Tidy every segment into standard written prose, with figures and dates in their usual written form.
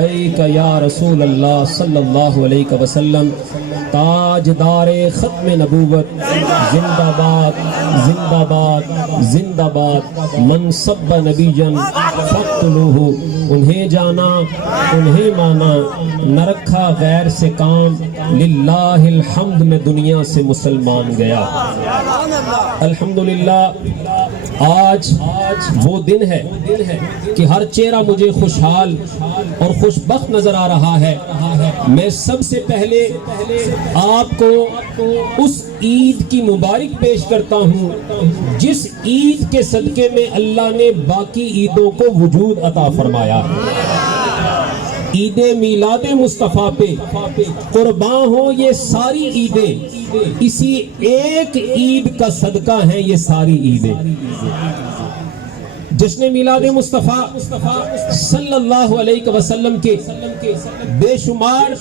لبیک یا رسول اللہ صلی اللہ علیہ وسلم، تاجدار ختم نبوت، زندہ باد زندہ باد زندہ باد، من سب نبیًا فاقتلوہ، انہیں جانا انہیں مانا، نہ رکھا غیر سے کام، للہ الحمد میں دنیا سے مسلمان گیا۔ الحمدللہ آج وہ دن ہے کہ ہر چہرہ مجھے خوشحال اور خوش بخت نظر آ رہا ہے۔ میں سب سے پہلے آپ کو اس عید کی مبارک پیش کرتا ہوں جس عید کے صدقے میں اللہ نے باقی عیدوں کو وجود عطا فرمایا۔ عید میلاد مصطفیٰ پہ قرباں ہوں یہ ساری عیدیں، اسی ایک عید کا صدقہ ہیں یہ ساری عیدیں۔ جشن میلاد مصطفیٰ صلی اللہ علیہ وسلم کے بے شمار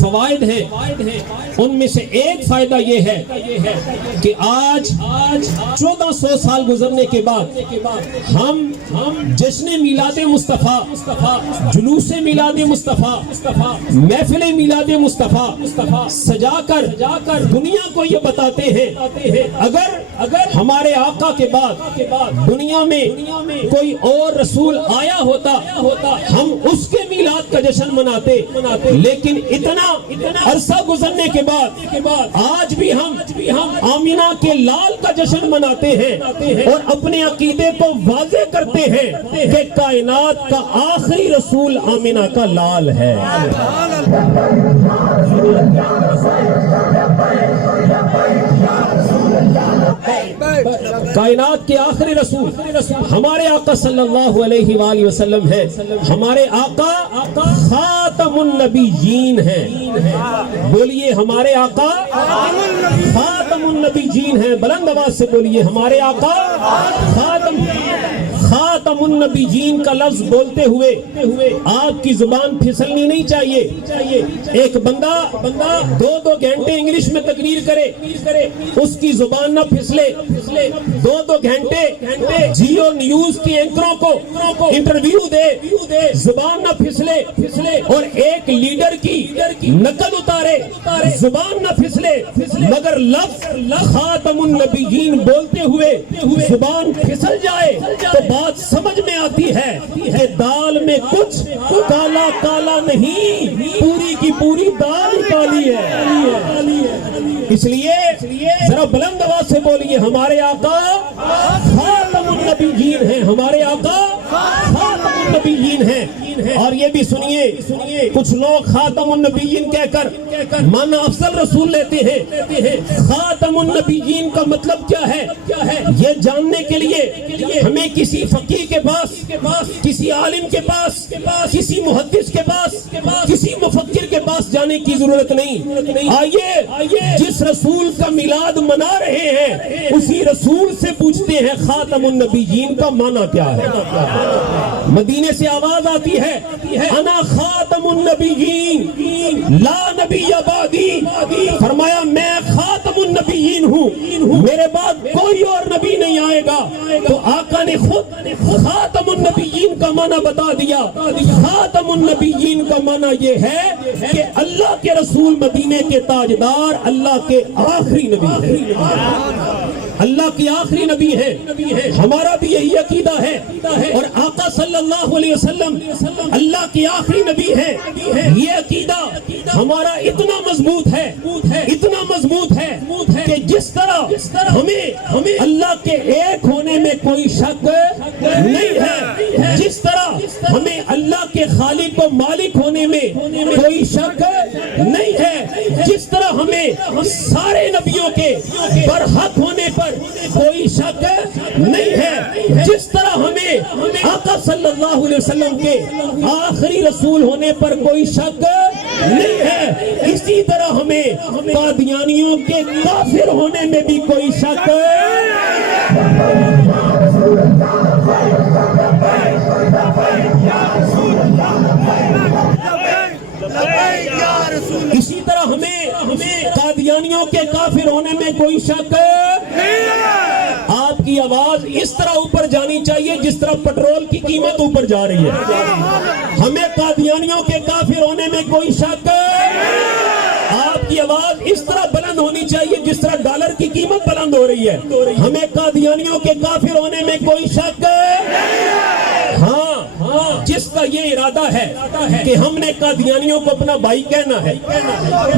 فوائد ہیں، ان میں سے ایک فائدہ یہ ہے کہ آج 1400 سال گزرنے کے بعد ہم جشن میلاد مصطفیٰ، جلوس میلاد مصطفیٰ، محفل میلاد مصطفیٰ سجا کر دنیا کو یہ بتاتے ہیں اگر ہمارے آقا کے بعد دنیا میں کوئی اور رسول آیا ہوتا ہم اس کے میلاد کا جشن مناتے، لیکن اتنا عرصہ گزرنے کے بعد آج بھی ہم آمینہ کے لال کا جشن مناتے ہیں اور اپنے عقیدے کو واضح کرتے ہیں کہ کائنات کا آخری رسول آمینہ کا لال ہے۔ کائنات کے آخری رسول ہمارے آقا صلی اللہ علیہ وآلہ وسلم ہے۔ ہمارے آقا خاتم النبیین ہیں۔ بولیے ہمارے آقا خاتم النبیین ہیں، بلند آواز سے بولیے ہمارے آقا خاتم النبیین کا لفظ بولتے ہوئے آپ کی زبان پھسلنی نہیں چاہیے۔ ایک بندہ دو گھنٹے انگلش میں تقریر کرے، اس کی زبان نہ پھسلے، دو گھنٹے جیو نیوز کی اینکروں کو انٹرویو دے، زبان نہ پھسلے، اور ایک لیڈر کی نقل اتارے، زبان نہ پھسلے، مگر لفظ خاتم النبیین بولتے ہوئے زبان پھسل جائے تو بات سمجھ میں آتی ہے کہ دال میں کچھ کالا کالا نہیں، پوری کی پوری دال کالی ہے۔ اس لیے ذرا بلند آواز سے بولیے ہمارے آقا خاتم النبیین ہیں، ہمارے آقا خاتم النبیین ہیں۔ اور یہ بھی سنیے، کچھ لوگ خاتم النبیین کہہ کر مانا افضل رسول لیتے ہیں۔ خاتم النبیین کا مطلب کیا ہے یہ جاننے کے لیے ہمیں کسی فقیہ کے پاس، کسی عالم کے پاس، کسی محدث کے پاس، کسی مفکر کے پاس جانے کی ضرورت نہیں۔ آئیے جس رسول کا میلاد منا رہے ہیں اسی رسول سے پوچھتے ہیں خاتم النبیین کا معنی کیا ہے۔ مدینے سے آواز آتی ہے انا خاتم النبیین لا نبی بعدی، فرمایا میں خاتم النبیین ہوں، میرے بعد کوئی اور نبی نہیں آئے گا۔ تو آقا نے خود خاتم النبیین کا معنی بتا دیا۔ خاتم النبیین کا معنی یہ ہے کہ اللہ کے رسول مدینے کے تاجدار اللہ کے آخری نبی ہے، اللہ کی آخری نبی ہے۔ ہمارا بھی یہی عقیدہ ہے، اور آقا صلی اللہ علیہ وسلم اللہ کی آخری نبی ہے۔ یہ عقیدہ ہمارا اتنا مضبوط ہے کہ جس طرح ہمیں اللہ کے ایک ہونے میں کوئی شک نہیں ہے، جس طرح ہمیں اللہ کے خالق و مالک ہونے میں کوئی شک نہیں ہے، جس طرح ہمیں سارے نبیوں کے برحق ہونے پر کوئی شک نہیں ہے، جس طرح ہمیں آقا صلی اللہ علیہ وسلم کے آخری رسول ہونے پر کوئی شک نہیں ہے، اسی طرح ہمیں قادیانیوں کے کافر ہونے میں بھی کوئی شک اسی طرح ہمیں قادیانیوں کے کافر ہونے میں کوئی شک نہیں ہے۔ آپ کی آواز اس طرح اوپر جانی چاہیے جس طرح پیٹرول کی قیمت اوپر جا رہی ہے. ہمیں قادیانیوں کے کافر ہونے میں کوئی شک آپ کی آواز اس طرح بلند ہونی چاہیے جس طرح ڈالر کی قیمت بلند ہو رہی ہے. ہمیں قادیانیوں کے کافر ہونے میں کوئی شک ہاں جس کا یہ ارادہ ہے کہ ہم نے قادیانیوں کو اپنا بھائی کہنا ہے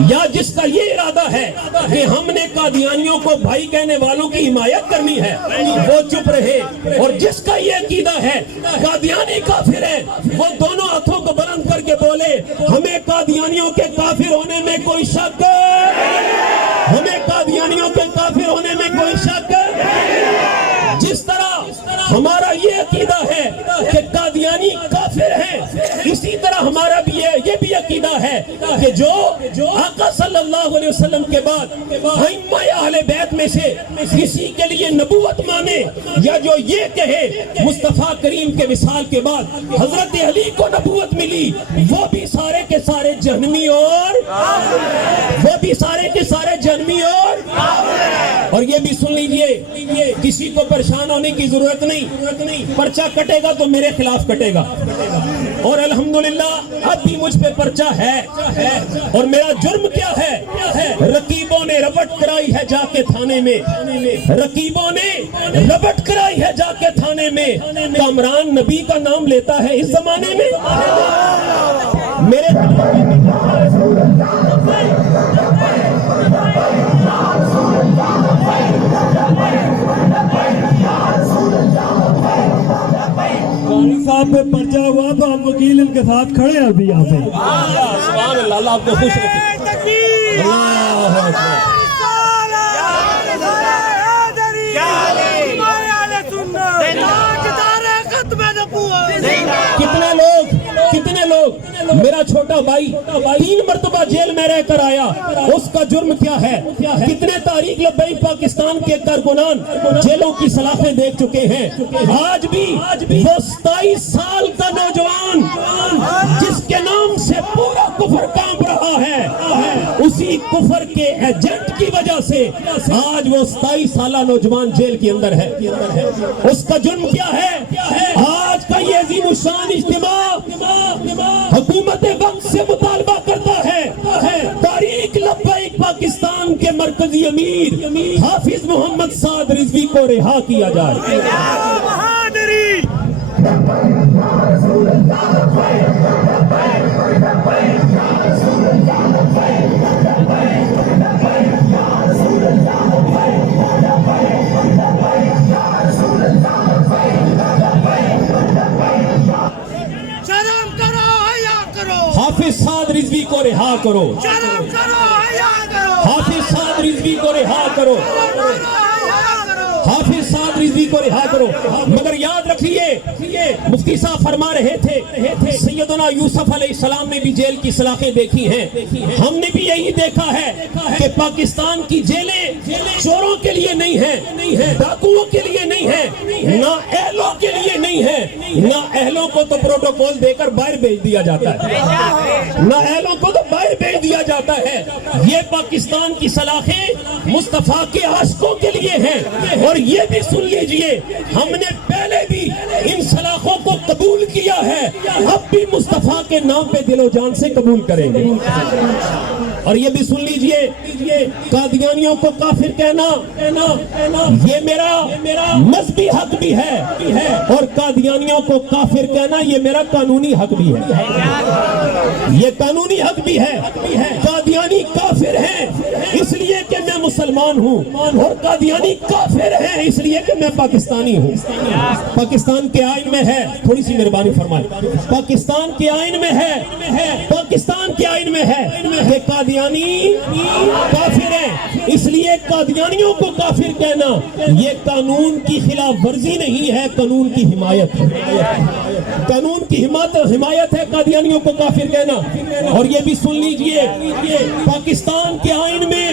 یا جس کا یہ ارادہ ہے کہ ہم نے قادیانیوں کو بھائی کہنے والوں کی حمایت کرنی ہے وہ چپ رہے. اور جس کا یہ عقیدہ ہے قادیانی کافر ہے وہ دونوں ہاتھوں کو بلند کر کے بولے ہمیں قادیانیوں کے کافر ہونے میں کوئی شک ہمیں قادیانیوں کے کافر ہونے میں کوئی شک. جس طرح ہمارا یہ عقیدہ ہے کہ قادیانی کافر ہیں اسی طرح ہمارا بھی یہ بھی عقیدہ ہے کہ جو آقا صلی اللہ علیہ وسلم کے بعد ائمہ اہل بیت میں سے کسی کے لیے نبوت مانے یا جو یہ کہے مصطفیٰ کریم کے وصال کے بعد حضرت علی کو نبوت ملی وہ بھی سارے کے سارے جہنمی اور یہ بھی سن لیجئے کسی کو پریشان ہونے کی ضرورت نہیں. پرچہ کٹے گا تو میرے خلاف کٹے گا اور الحمدللہ اب بھی مجھ پہ پرچہ ہے اور میرا جرم کیا ہے رقیبوں نے ربٹ کرائی ہے جا کے تھانے میں رقیبوں نے ربٹ کرائی ہے جا کے تھانے میں. کامران نبی کا نام لیتا ہے اس زمانے میں میرے قاری صاحب پہ پرچہ ہوا تو ہم وکیل ان کے ساتھ کھڑے ہیں ابھی یہاں پہ. سبحان اللہ اللہ آپ کو خوش رکھے. اللہ اکبر. کتنے لوگ میرا چھوٹا بھائی 3 مرتبہ جیل میں رہ کر آیا اس کا جرم کیا ہے. کتنے تاریخ لبیک پاکستان کے کارکنان جیلوں کی سلاخیں دیکھ چکے ہیں. آج بھی وہ 27 سال کا نوجوان جس کے نام سے پورا کفر کانپ رہا ہے اسی کفر کے ایجنٹ کی وجہ سے آج وہ 27 سالہ نوجوان جیل کے اندر ہے. اس کا جرم کیا ہے؟ آج کا یہ عظیم الشان اجتماع حکومت وقت سے مطالبہ کرتا ہے تاریخ لبیک پاکستان کے مرکزی امیر حافظ محمد سعد رضوی کو رہا کیا جائے. حافظ سعد رضوی کو رہا کرو. حافظ سعد رضوی کو رہا کرو. حافظ سعد رضوی کو رہا کرو. مگر یاد رکھیے مفتی صاحب فرما رہے تھے سیدنا یوسف علیہ السلام نے بھی جیل کی سلاخیں دیکھی ہیں. ہم نے بھی یہی دیکھا ہے کہ پاکستان کی جیلیں چوروں کے لیے نہیں ہیں, ڈاکوؤں کے لیے نہیں ہیں, نہ اہلوں کے لیے نہیں ہیں. نہ اہلوں کو تو پروٹوکول دے کر باہر بھیج دیا جاتا ہے, نہ اہلوں کو تو باہر بھیج دیا جاتا ہے. یہ پاکستان کی سلاخیں مصطفیٰ کے عاشقوں کے لیے ہیں. اور یہ بھی سن لیجئے ہم نے پہلے بھی ان سلاخوں کو قبول کیا ہے, اب بھی مصطفیٰ کے نام پہ دل و جان سے قبول کریں گے. اور یہ بھی سن لیجئے قادیانیوں کو کافر کہنا یہ میرا مذہبی حق بھی ہے اور قادیانیوں کو کافر کہنا یہ میرا قانونی حق بھی ہے. یہ قانونی حق بھی ہے. قادیانی کافر ہیں اس لیے کہ میں مسلمان ہوں اور قادیانی کافر ہیں اس لیے کہ میں پاکستانی ہوں. پاکستان کے آئین میں ہے, تھوڑی سی مہربانی فرمائیں, پاکستان کے آئین میں ہے کہ قادیانی کافر ہیں اس لیے قادیانیوں کو کافر کہنا یہ قانون کی خلاف ورزی نہیں ہے, قانون کی حمایت ہے. قانون کی حمایت ہے قادیانیوں کو کافر کہنا. اور یہ بھی سن لیجئے پاکستان کے آئین میں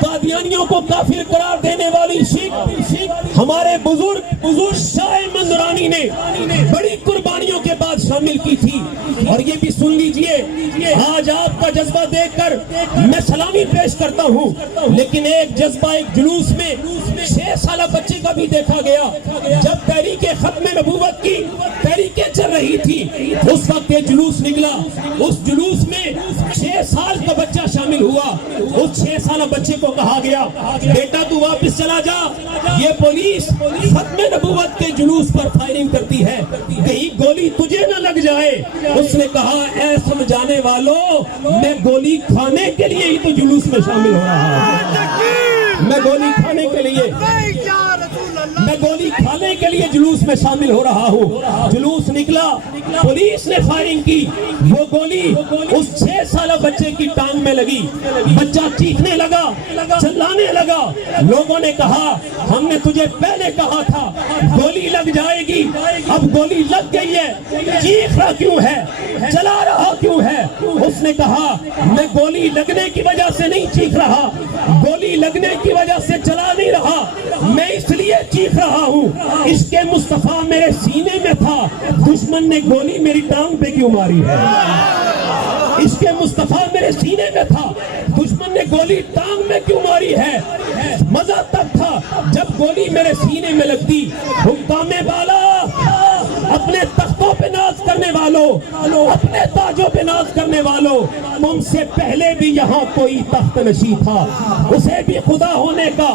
قادیانیوں کو کافر قرار دینے والی شرک ہمارے بزرگ شاہ مندرانی نے بڑی قربانیوں کے بعد شامل کی تھی. اور یہ بھی سن لیجئے آج آپ کا جذبہ دیکھ کر میں سلامی پیش کرتا ہوں، لیکن ایک جذبہ ایک جلوس میں 6 سالہ بچے کا بھی دیکھا گیا۔ جب تحریک ختم نبوت کی تحریکیں چل رہی تھی، اس وقت یہ جلوس نکلا، اس جلوس میں 6 سال کا بچہ شامل ہوا۔ اس 6 سالہ بچے کو کہا گیا بیٹا تو واپس چلا جا، یہ پولیس ختم نبوت کے جلوس پر فائرنگ کرتی ہے، کہیں گولی تجھے نہ لگ جائے۔ اس نے کہا اے سمجھانے والوں، میں گولی کھانے کے لیے ہی تو جلوس میں شامل ہو رہا ہوں، میں گولی کھانے کے لیے، میں گولی کھانے کے لیے جلوس میں شامل ہو رہا ہوں۔ جلوس نکلا، پولیس نے فائرنگ کی، وہ گولی اس 6 سالہ بچے کی ٹانگ میں لگی، بچہ چیخنے لگا، چلانے لگا۔ لوگوں نے کہا ہم نے تجھے پہلے کہا تھا گولی لگ جائے گی، اب گولی لگ گئی ہے، چیخ رہا کیوں ہے، چلا رہا کیوں ہے؟ اس نے کہا میں گولی لگنے کی وجہ سے نہیں چیخ رہا، گولی لگنے کی وجہ سے چلا نہیں رہا، میں اس لیے چیخ رہا ہوں عشق مصطفیٰ میرے سینے میں تھا، دشمن نے گولی میری ٹانگ پہ کیوں ماری ہے؟ عشق مصطفیٰ میرے سینے میں تھا، دشمن نے گولی ٹانگ میں کیوں ماری ہے؟ مزہ تب تھا جب گولی میرے سینے میں لگتی۔ حکام بالا، اپنے تختوں پہ ناز کرنے والوں، اپنے تاجوں پہ ناز کرنے والوں، تم سے پہلے بھی یہاں کوئی تخت نشین تھا، اسے بھی خدا ہونے کا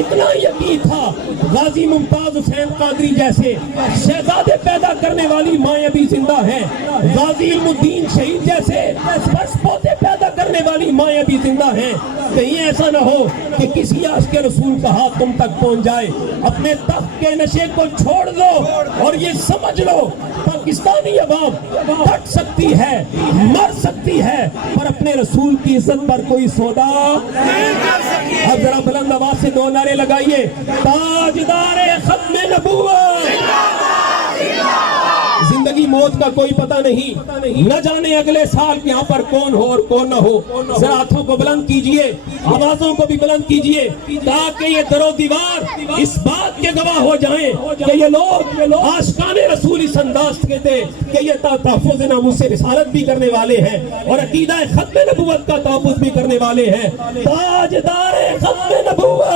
اتنا یقین تھا۔ غازی ممتاز حسین قادری جیسے شہزادے پیدا کرنے والی مائیں ابھی زندہ ہیں، غازی علم الدین شہید جیسے بس پوتے پیدا کرنے والی مائیں ابھی زندہ ہیں۔ کہیں ایسا نہ ہو کہ کسی عاشق رسول کا ہاتھ تم تک پہنچ جائے۔ اپنے تخت کے نشے کو چھوڑ دو اور یہ سمجھ لو پاکستانی عوام پھٹ سکتی ہے، مر سکتی ہے، پر اپنے رسول کی عزت پر کوئی سودا نہیں کر سکتی۔ اب ذرا بلند آواز سے 2 نعرے لگائیے، تاجدار ختم نبوت، زندگی موت کا کوئی پتہ نہیں، نہ جانے اگلے سال یہاں پر کون ہو اور کون نہ ہو۔ ذرا ہاتھوں کو بلند کیجئے، آوازوں کو بھی بلند کیجئے، تاکہ یہ در و دیوار اس بات کے گواہ ہو جائیں کہ یہ لوگ عاشقان رسول اس انداز کے تھے کہ یہ تحفظ ناموس رسالت بھی کرنے والے ہیں اور عقیدہ ختم نبوت کا تحفظ بھی کرنے والے ہیں۔ تاجدار ختم نبوت